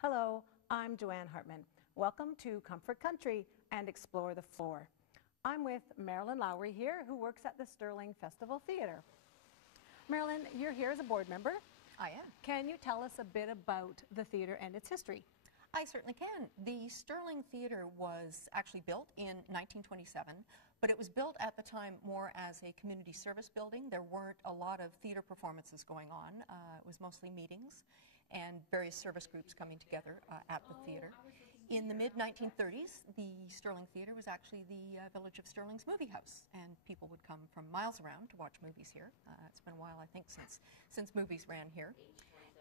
Hello, I'm Joanne Hartman. Welcome to Comfort Country and Explore the Four. I'm with Marilyn Lowry here, who works at the Stirling Festival Theatre. Marilyn, you're here as a board member. I am. Can you tell us a bit about the theatre and its history? I certainly can. The Stirling Theatre was actually built in 1927, but it was built at the time more as a community service building. There weren't a lot of theatre performances going on. It was mostly meetings and various service groups coming together at the theatre. In the mid-1930s, the Stirling Theatre was actually the village of Stirling's movie house, and people would come from miles around to watch movies here. It's been a while, I think, since movies ran here.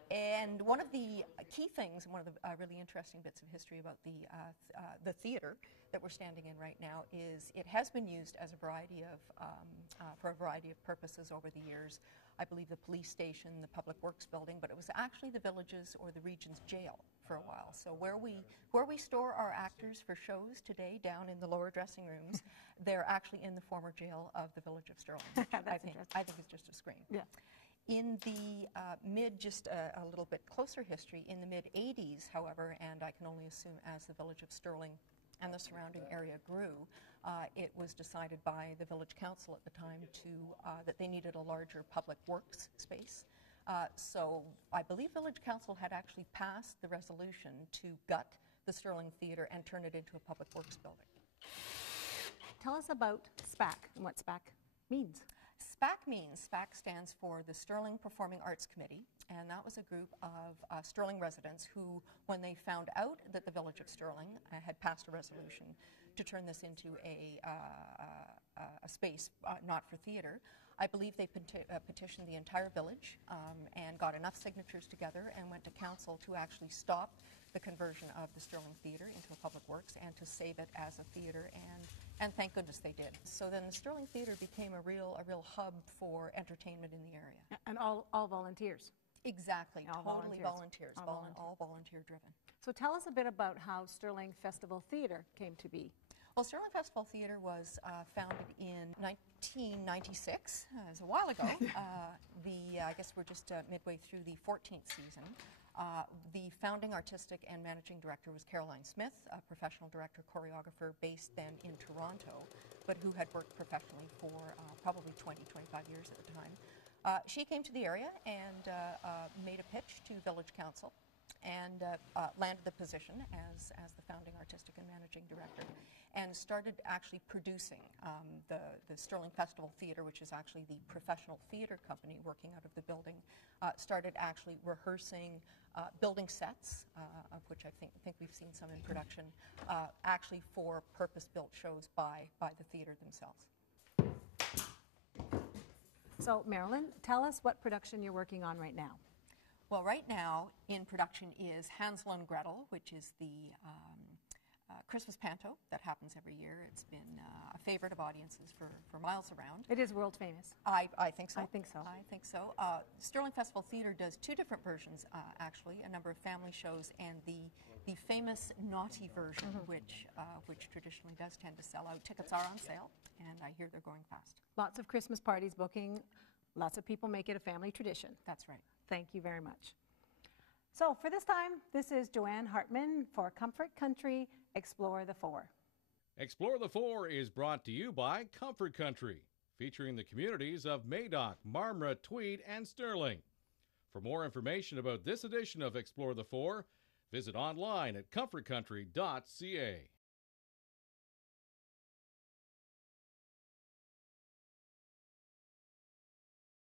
And one of the key things, and one of the really interesting bits of history about the theatre that we're standing in right now is it has been used as a variety of, for a variety of purposes over the years. I believe the police station, the public works building, but it was actually the village's or the region's jail for a while. So where we store our actors for shows today down in the lower dressing rooms, they're actually in the former jail of the village of Stirling. I think it's just a screen. Yeah. In the just a little bit closer history, in the mid-80s, however, and I can only assume as the village of Stirling and the surrounding area grew, it was decided by the village council at the time that they needed a larger public works space. So I believe village council had actually passed the resolution to gut the Stirling Theatre and turn it into a public works building. Tell us about SPAC and what SPAC means. SPAC stands for the Stirling Performing Arts Committee, and that was a group of Stirling residents who, when they found out that the village of Stirling had passed a resolution to turn this into a space not for theatre, I believe they petitioned the entire village and got enough signatures together and went to council to actually stop the conversion of the Stirling Theatre into a public works and to save it as a theatre, and thank goodness they did. So then the Stirling Theatre became a real hub for entertainment in the area. And all volunteers. Exactly, all totally volunteers. all volunteer driven. So tell us a bit about how Stirling Festival Theatre came to be. Well, Stirling Festival Theatre was founded in 1996, as a while ago. I guess we're just midway through the 14th season. The founding artistic and managing director was Caroline Smith, a professional director, choreographer based then in Toronto, but who had worked professionally for probably 20, 25 years at the time. She came to the area and made a pitch to Village Council and landed the position as the founding artistic and managing director, and started actually producing the Stirling Festival Theatre, which is actually the professional theatre company working out of the building, started actually rehearsing, building sets, of which I think we've seen some in production, actually for purpose-built shows by the theatre themselves. So, Marilyn, tell us what production you're working on right now. Well, right now in production is Hansel and Gretel, which is the Christmas panto that happens every year. It's been a favorite of audiences for miles around. It is world famous. I think so. I think so. I think so. Stirling Festival Theatre does two different versions, actually, a number of family shows and the famous naughty version, which traditionally does tend to sell out. Tickets are on sale, and I hear they're going fast. Lots of Christmas parties booking. Lots of people make it a family tradition. That's right. Thank you very much. So for this time, this is Joanne Hartman for Comfort Country, Explore the Four. Explore the Four is brought to you by Comfort Country, featuring the communities of Madoc, Marmora, Tweed, and Stirling. For more information about this edition of Explore the Four, visit online at comfortcountry.ca.